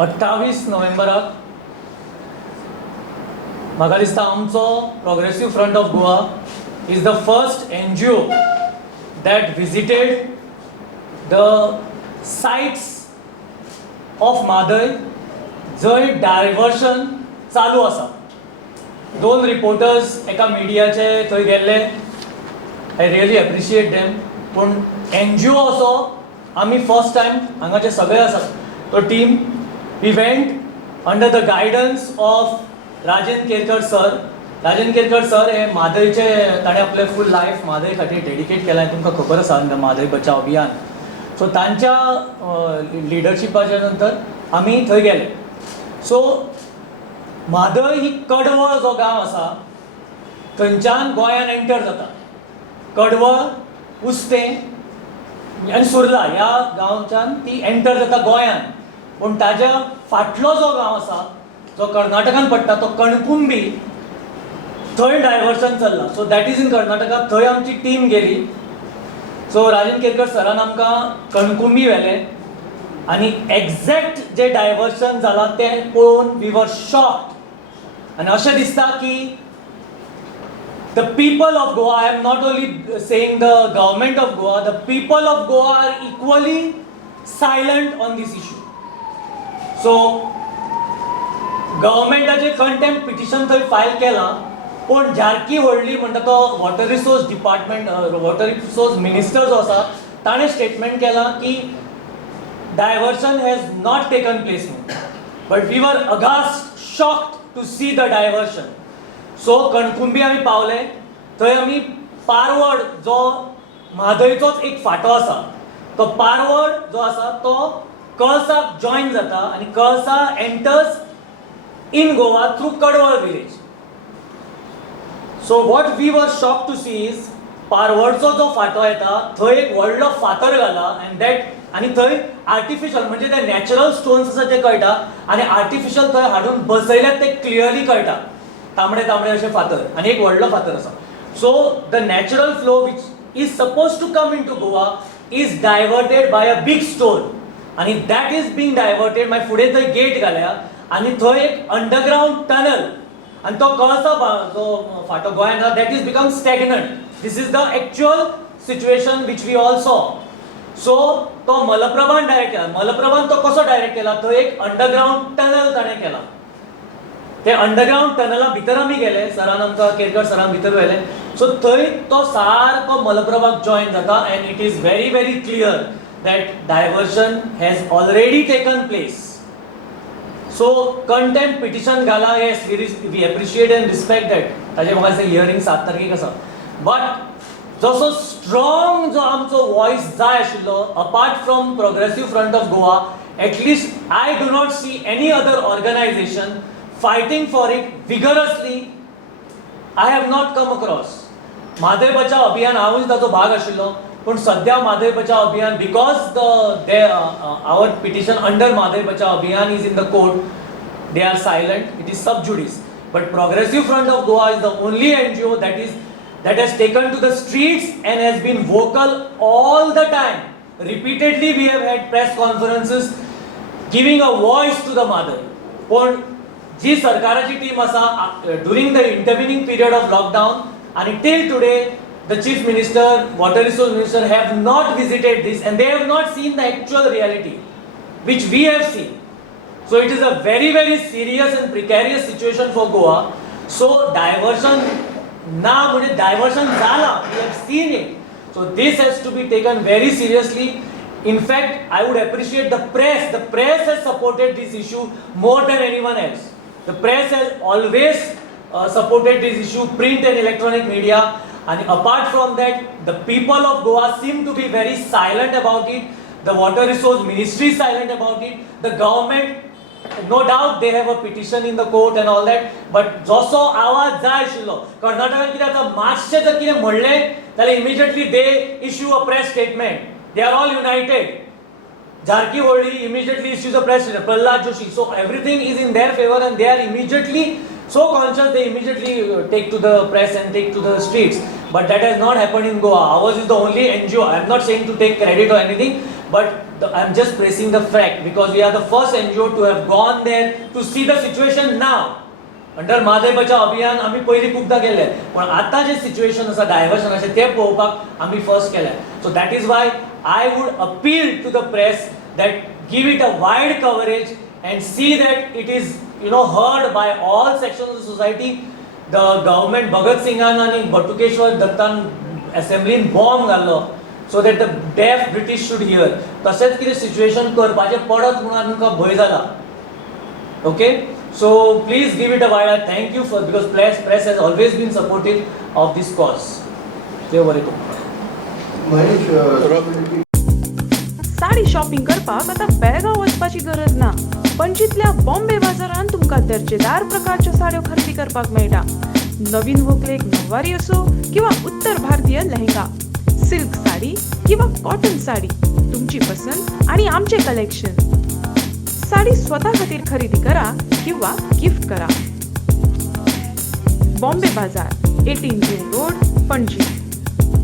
28 नोव्हेंबराक म्हाका दिसता आमचो progressive front of Goa is the first NGO that visited the sites of Mhadei जंय डायवर्शन चालू आसा. 2 रिपोर्टर्स एका मिडियाचे थंय गेल्ले. I really appreciate them. पूण NGO असो आमी फर्स्ट टायम हांगाचे सगळे आसात तो team we went under the guidance of Rajendra Kerkar sir. Rajendra Kerkar sir हे म्हादयचे ताणें आपले फूल लायफ म्हादय खातीर डेडिकेट केला हें तुमकां खबर आसा म्हादय बचाव अभियान. सो तांच्या लिडरशिपाच्या नंतर आमी थंय गेले. सो म्हादय ही कडवळ जो गांव आसा थंयच्यान गोंयान एंटर जाता. कडवळ, उस्तें आनी सुर्ला ह्या गांवच्यान ती एंटर जाता गोंयान. पूण ताज्या फाटलो जो गांव आसा जो कर्नाटकान पडटा तो कणकुंबी थंय डायवर्शन चल्लां. So that is in Karnataka. थंय आमची टीम गेली. सो राजेंद्र केरकर सरान आमकां कणकुंबी व्हेलें आनी एग्जॅक्ट जे डायवर्शन जालां तें पळोवन वी वर शॉक्ड. आनी अशें दिसता की the people of Goa, I am not only saying the government of Goa, the people of Goa are equally silent on this issue. So गव्हर्मेंटाचे कंटेम्प्ट पिटिशन थंय फायल केलां. पूण झारकी व्हडली म्हणटा तो water resource department water resource minister जो आसा ताणें स्टेटमेंट केलां की diversion has not taken place म्हणून. But we were aghast shocked to see the diversion. So Kankumbi आमी पावले. थंय आमी पारवड जो म्हादयचोच एक फांटो आसा तो पारवड जो आसा तो कळसाक जॉयन जाता आनी Kalasa enters in Goa through Kadwal village. So what we were shock to see is पारवडचो जो फांटो येता थंय एक व्हडलो फातर घाला एंड दॅट आनी थंय आर्टिफिशियल म्हणजे ते नॅचरल स्टोन्स आसा ते कळटा आनी आर्टिफिशियल थंय हाडून बसयल्यात ते क्लियरली कळटा. तांबडे तांबडे अशे फातर आनी एक व्हडलो फातर आसा. So the natural flow which is suppose to come into Goa is diverted by a big stone आनी दॅट इज बींग डायवर्टेड. मागीर फुडें थंय गेट घाल्या आनी थंय एक अंडरग्रावंड टनल आनी तो कळसा जो फाटो गोंयान आसा that is become stagnant. This is the actual situation which we all saw. So तो मलप्रभान डायरेक्ट केला. मलप्रभान तो कसो डायरेक्ट केला थंय एक अंडरग्रावंड टनल ताणें केला. ते अंडरग्रावंड टनला भितर आमी गेले. सरान आमकां केरकर सरान भितर व्हेलें. सो थंय तो सारको मलप्रभाक जॉयन जाता and it is very very clear that diversion has already taken place. So contempt petition घाला. Yes we appreciate and respect that. ताजें म्हाका दिसता हियरींग 7 तारखेक आसा. बट जसो स्ट्रॉंग जो आमचो वॉयस जाय आशिल्लो apart from progressive front of Goa at least I do not see any other organisation fighting for it vigorously. I have not come across. Mhadei Bachao Abhiyan हांवूय ताचो भाग आशिल्लो. पूण सद्या म्हादय बचाव अभियान because our petition under Mhadei Bachao अभियान is in the court, they are silent. It is sub judice. But Progressive Front of Goa is the only NGO that has taken to the streets and has been vocal all the time. Repeatedly we have had press conferences giving a voice to the Mhadei. पण जी सरकाराची team आसा during the intervening period of lockdown आनी till today the chief minister water resource minister have not visited this and they have not seen the actual reality which we have seen. So it is a very very serious and precarious situation for Goa. So diversion ना म्हणजे diversion झाला. We have seen it. So this has to be taken very seriously. In fact, I would appreciate the press. The press has supported this issue more than anyone else. The press has always supported this issue, print and electronic media. And apart from that, the people of Goa seem to be very silent about it. The Water Resource Ministry is silent about it. The government, no doubt they have a petition in the court and all that. But जसो आवाज जाय आशिल्लो कर्नाटकान कितें जाता मातशें जर कितें म्हणलें जाल्यार immediately they issue a press statement. They are all united. Jarki Holi immediately issues a press statement. Prahlad Joshi. So everything is in their favor and they are immediately so conscious they immediately take to the press and take to the streets. But that has not happened in Goa. Ours is the only NGO. I am not saying to take credit or anything, but I'm just pressing the fact because we are the first NGO to have gone there to see the situation now. Under Mhadei Bachao अभियान आम्ही पयलीं खूबदां गेले, पण आतां जे situation आसा डायवर्शनाचें तें पळोवपाक आम्ही फर्स्ट केलें. So that is why I would appeal to the press that give it a wide coverage and see that it is heard by all sections of the society. The government Bhagat Singhan and Bhatukeshwar Dattan assembly bomb घाल्लो so that the deaf British should hear. तशेंच कितें situation करपाचें पडत म्हणून आमकां भंय जाला. Okay, so please give it a wide thank you for because press has always been supportive of this cause. देव बरें करूं. साडी शॉपिंग करपाक आता बेळगांव वचपाची गरज ना. पणजीतल्या बॉम्बे बाजारांत तुमकां दर्जेदार प्रकारच्यो साड्यो खरेदी करपाक मेळटा. नवीन व्हंकलेक नववारी असो किंवा उत्तर भारतीय लेहंगा, सिल्क साडी किंवा कॉटन साडी, तुमची पसंत आणि आमचे कलेक्शन. साडी स्वतः खातीर खरेदी करा किंवा गिफ्ट करा. बॉम्बे बाजार, 18 जेल रोड, पणजी.